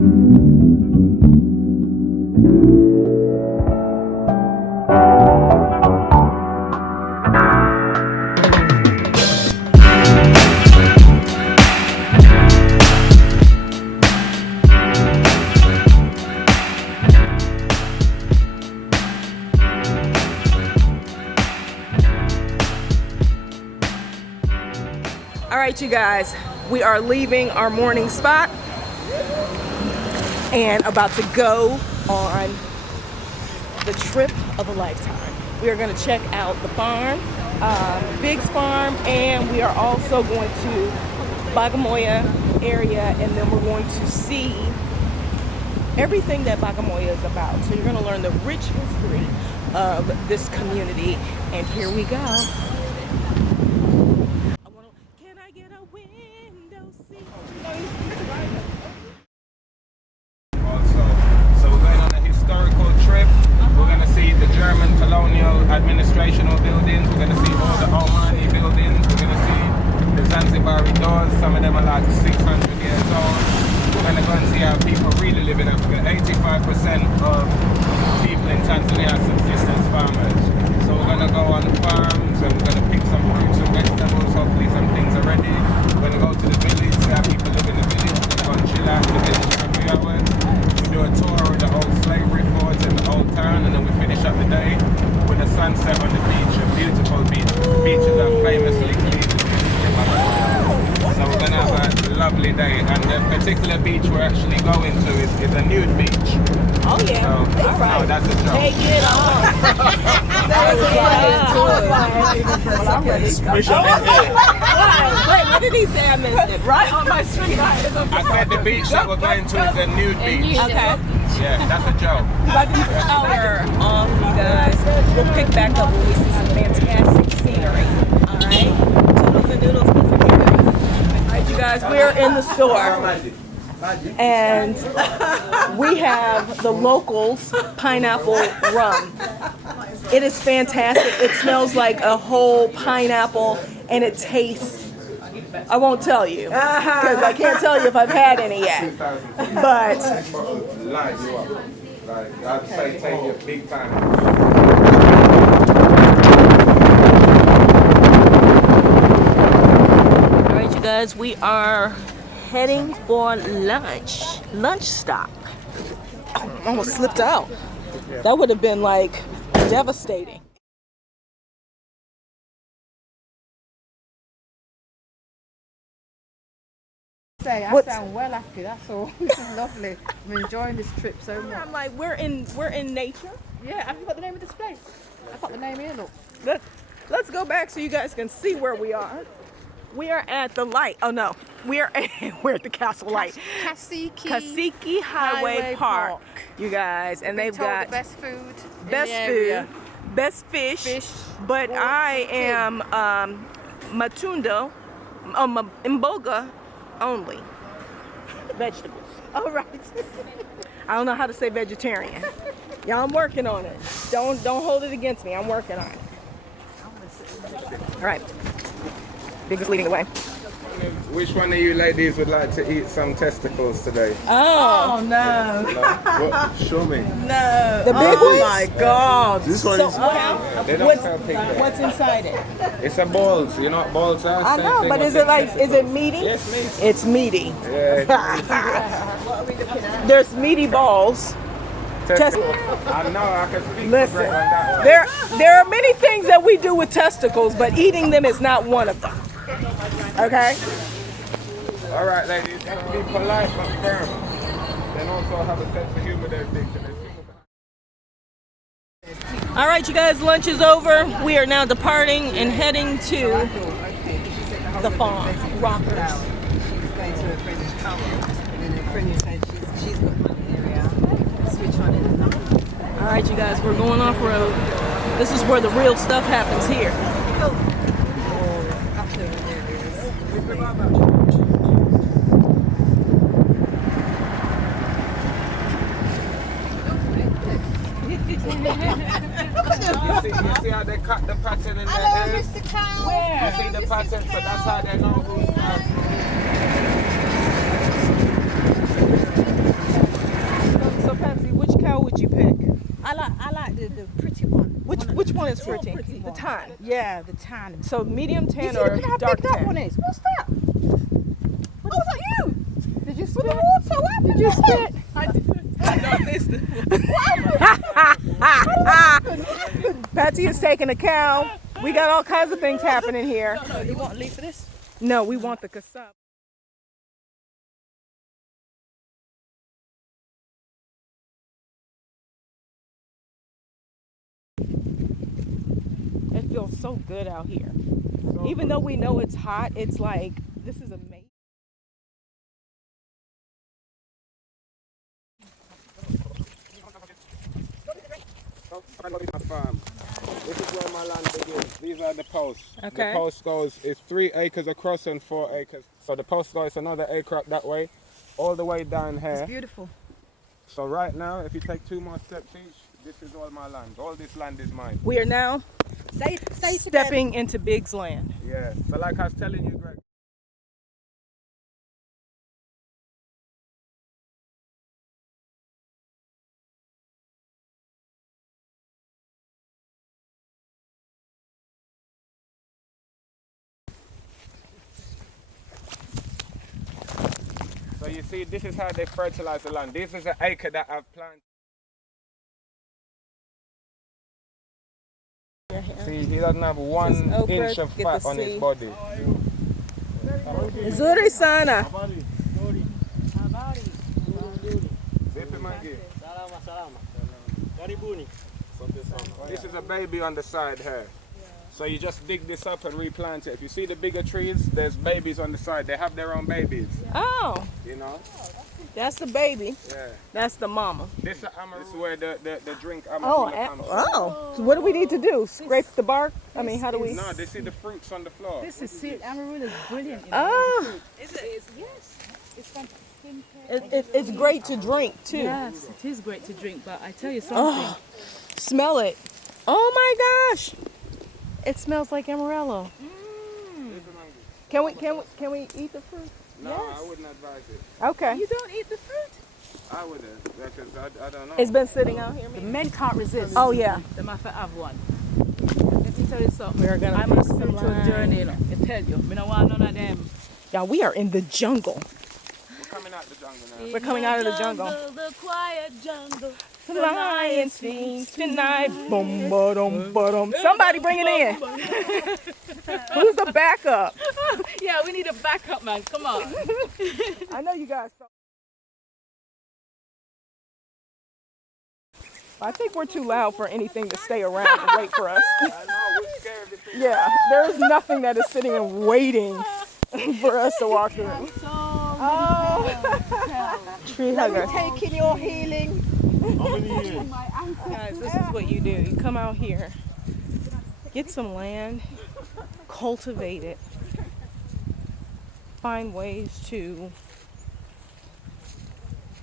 All right, you guys, we are leaving our morning spot and about to go on the trip of a lifetime. We are going to check out the farm, Big's farm, and we are also going to Bagamoyo area, and then we're going to see everything that Bagamoyo is about. So you're going to learn the rich history of this community, and here we go. Administrational buildings, we're going to see all the Omani buildings, we're going to see the Zanzibari doors, some of them are like 600 years old. We're going to go and see how people really live in Africa. 85% of people in Tanzania are subsistence farmers. So we're going to go on farms and we're going to pick some fruits and vegetables, hopefully some things are ready. We're going to go to the village, see how people live in the village, we're going to go and chill out in the village for a few hours. We do a tour of the old slavery forts in the old town, and then we finish up the day with a sunset on the beach, a beautiful beach. The beaches are famously clean. So we're going to have a lovely day, and the particular beach we're actually going to is a nude beach. Oh yeah, so, right. No, that's a joke. Take it off. Wait, what did he say? I missed it. Right on my street. I said the beach that we're going to is a nude beach. Okay. Yeah, that's a joke. Hour off, you guys. We'll pick back up when we see some fantastic scenery. Alright? Toodles and noodles. Alright, you guys, we're in the store. And we have the locals pineapple rum. It is fantastic. It smells like a whole pineapple, and it tastes, I won't tell you, because I can't tell you if I've had any yet. But Line you up. Like, I'd say take your big time. all right, you guys, we are heading for lunch stop. Oh, almost slipped out. That would have been like devastating. I sound well after that's all. This is lovely. I'm enjoying this trip so much. I'm like, we're in nature. Yeah, have you got the name of this place? I've got the name here, look. Let's go back so you guys can see where we are. We are at the light. Oh no, we're at the Castle Light. Kasiki Highway Park. You guys, and they've got the best food, best fish. But I am Matundo, Mboga only. Vegetables. Oh right. I don't know how to say vegetarian. Yeah, I'm working on it. Don't hold it against me. I'm working on it. All right. Big is leading the way. Which one of you ladies would like to eat some testicles today? Oh no. What? Show me. No. The big ones? My God. This one is. They don't sell pig there. What's inside it? It's a balls. You know what balls are? I know, but is it meaty? Yes, meaty. It's meaty. Yeah. There's meaty balls. Testicles. I know. I can speak Listen, for Greg on that one. there are many things that we do with testicles, but eating them is not one of them. Okay? All right, ladies. Be polite but firm. Then also have a sense of humor there, All right, you guys, lunch is over. We are now departing and heading to the farm, Rockers. She's going to a friend's house, and then her friend said she's got one area. Switch on it. All right, you guys, we're going off road. This is where the real stuff happens here. After You see how they cut the pattern in their hairs? Where? You see the pattern, so that's how they know who's cow would you pick? I like the pretty one. Which one is pretty? pretty The one. tan. Yeah, the tan. So medium You tan see, or look at how dark big that tan? one is. What's that? Oh, is that you? Did you With spit? the water, what Did you spit? Patsy is taking a cow. We got all kinds of things happening here. No, you want to leave for this? No, we want the cassava. It feels so good out here. Even though we know it's hot, it's like, this is amazing. This is where my land begins. These are the posts. Okay. The post goes, it's 3 acres across and 4 acres. So the post goes another acre up that way, all the way down here. It's beautiful. So right now, if you take 2 more steps each, this is all my land. All this land is mine. We are now Say together. stepping into Big's land. Yeah. So like I was telling you, Greg. So you see, this is how they fertilize the land. This is an acre that I've planted. See, he doesn't have 1 okra, inch of get fat the on his seed. body. Nzuri sana. Vipi mangi? This is a baby on the side here. So you just dig this up and replant it. If you see the bigger trees, there's babies on the side. They have their own babies, Oh, you know? that's the baby. Yeah. That's the mama. This is where the drink Oh, amarula comes from. oh. So what do we need to do? Scrape the bark? I mean, how do we? No, they see the fruits on the floor. This is it. Amarula is brilliant. You know? Oh, Is it? Yes. It's fantastic. it's great to drink too. Yes, it is great to drink, but I tell you something. Oh, smell it. Oh my gosh. It smells like amaretto. Can we eat the fruit? No, I wouldn't advise it. Okay. You don't eat the fruit? I wouldn't, because I don't know. It's been sitting out here. The men can't resist. Oh yeah. They might have one. Let me tell you something. We're gonna I'm on a pick some spiritual lime. journey. You know. I tell you, I don't want none of them. Y'all, we are in the jungle. We're coming out the jungle now. We're coming out of the jungle. The quiet jungle. The lion sings tonight. Boom, ba-dum, ba-dum. Somebody bring it in. Who's the backup? Yeah, we need a backup, man. Come on. I know you guys. I think we're too loud for anything to stay around and wait for us. I know, we're scared of the Yeah, there is nothing that is sitting and waiting for us to walk through. Oh, tree hugger. Taking your healing. Guys, this is what you do. You come out here, get some land, cultivate it, find ways to,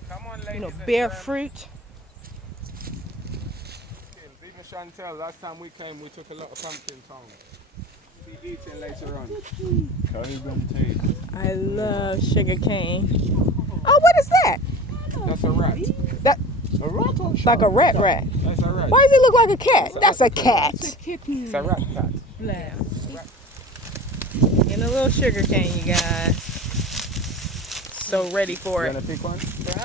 Come on, ladies. you know, and bear gents. fruit. Even Chantel, last time we came, we took a lot of pumpkins home. Be eating later on. I love sugar cane. Oh, what is that? That's a rat. A rat or Like a rat. That's a rat. Why does it look like a cat? That's a cat. It's a rat cat. And a little sugar cane, you guys. So ready for You it. want to pick one?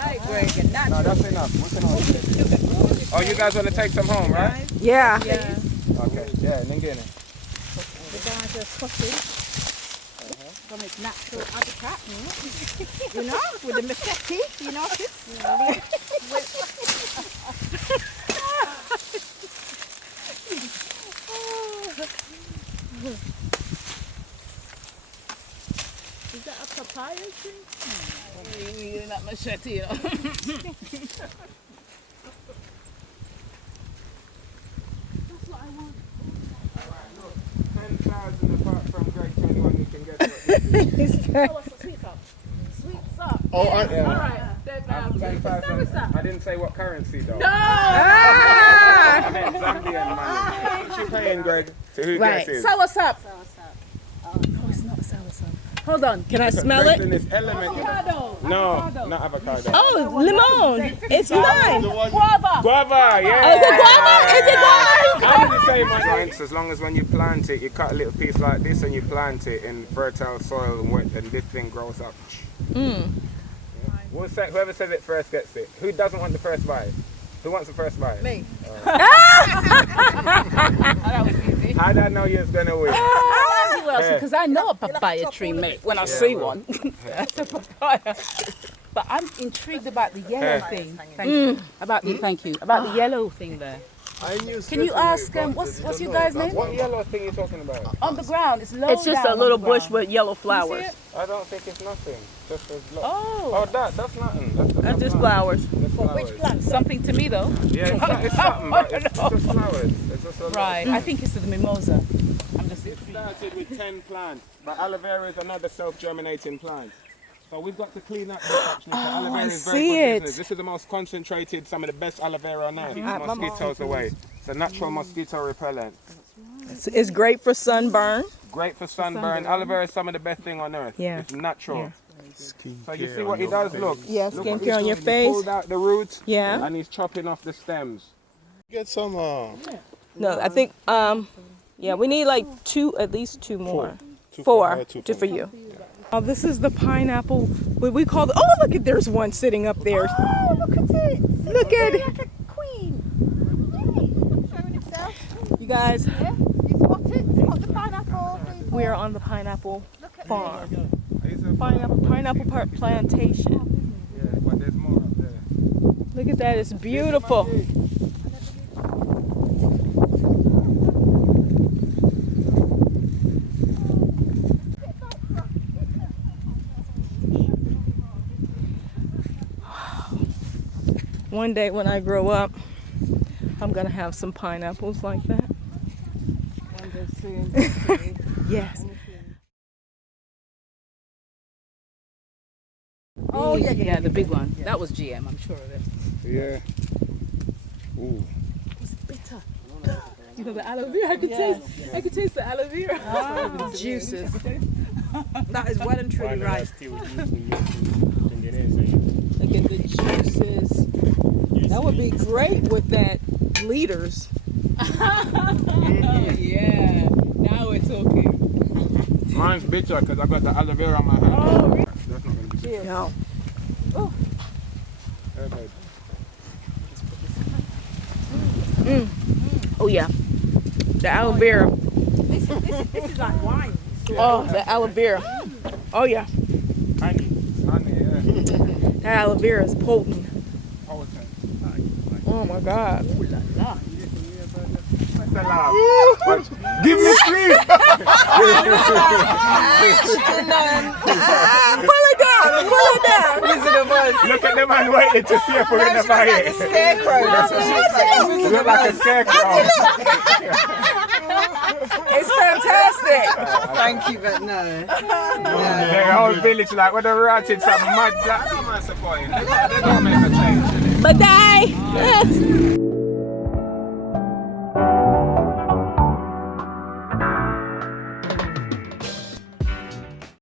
Right, Greg, and that's No, that's enough. We can all take it. Oh, you guys want to take some home, right? Yeah. Okay. Yeah, ningine. the guys are sausage from its natural habitat, you know, with the machete, you know, Is that a papaya tree? You're using that machete, you know. That's what I want. 10,000 apart from Greg, 21 you can get what Sweet sock. Oh, All yeah. right. Then, 10,000. I didn't say what currency though. no! I meant Zambian money. What's she paying, Greg? So who Right. guesses? So what's up? No, it's not Hold on. Can I smell Grapes it? in this element. No, not avocado. Oh, lemon. It's lime. Guava, yeah. Oh, is it guava? Is it guava? I did the same one. As long as when you plant it, you cut a little piece like this and you plant it in fertile soil and wet, and this thing grows up. We'll say, whoever says it first gets it. Who doesn't want the first bite? Who wants the first bite? Me. That was easy. How did I know you was gonna win? Because I know a papaya tree, mate, when I see one. That's a papaya. But I'm intrigued about the yellow thing. Thank you. About the yellow thing there. Can you ask what's your guy's name? What yellow thing you talking about? On the ground, it's low. It's just down a little on the bush ground. with yellow flowers. I don't think it's nothing. Just a Oh, that's nothing. That's just flowers. That's flowers. which plant? Something to me though. Yeah, it's something, but it's just flowers. It's just a lot. Right, I think it's the mimosa. I'm just It started with 10 plants, but aloe vera is another self-germinating plant. So we've got to clean up this actually. So aloe vera is very see good it. business. This is the most concentrated, some of the best aloe vera on earth. Mosquitoes away. It's a natural mosquito repellent. It's great for sunburn. Great for sunburn. Aloe vera is some of the best thing on earth. Yeah. It's natural. Yeah. So you see what he does, look. Yeah, Look what skincare on he's your doing. He face. pulled out the roots Yeah. and he's chopping off the stems. Get some. No, I think yeah, we need like at least two more. Two Four, two two for you. Oh, this is the pineapple. What we call oh, look at there's one sitting up there. Oh, look at it. Look at it. Like a queen. Showing itself. You guys, Yeah, you spot it. Spot the pineapple. we are on the pineapple farm. It's a Pineapple plantation. Yeah, but there's more up there. Look at that, it's beautiful. One day when I grow up, I'm gonna have some pineapples like that. Yes. Oh yeah, the big one. That was GM, I'm sure of it. Yeah. Ooh. It's bitter. You know the aloe vera. I could taste the aloe vera. Juices. That is well and truly right. Look at the juices. That would be great with that liters. Yeah. Now we're talking. Mine's bitter because I got the aloe vera on my hand. That's not going to be bitter. No. Oh yeah. The aloe vera. This is like wine. Oh, the aloe vera. Oh yeah. Honey, yeah. That aloe vera is potent. Potent. Oh my God. What's the laugh? Give me sleep! Pull it down. Pull it down. Wizard of Oz. Look at the man waiting to see if we're going to buy Like a it. scarecrow. That's what she's saying. You look like a scarecrow. It's fantastic. Thank you, but no. The whole village like, what the ratted some mad black. How am I supporting? They're going to make a change. But die.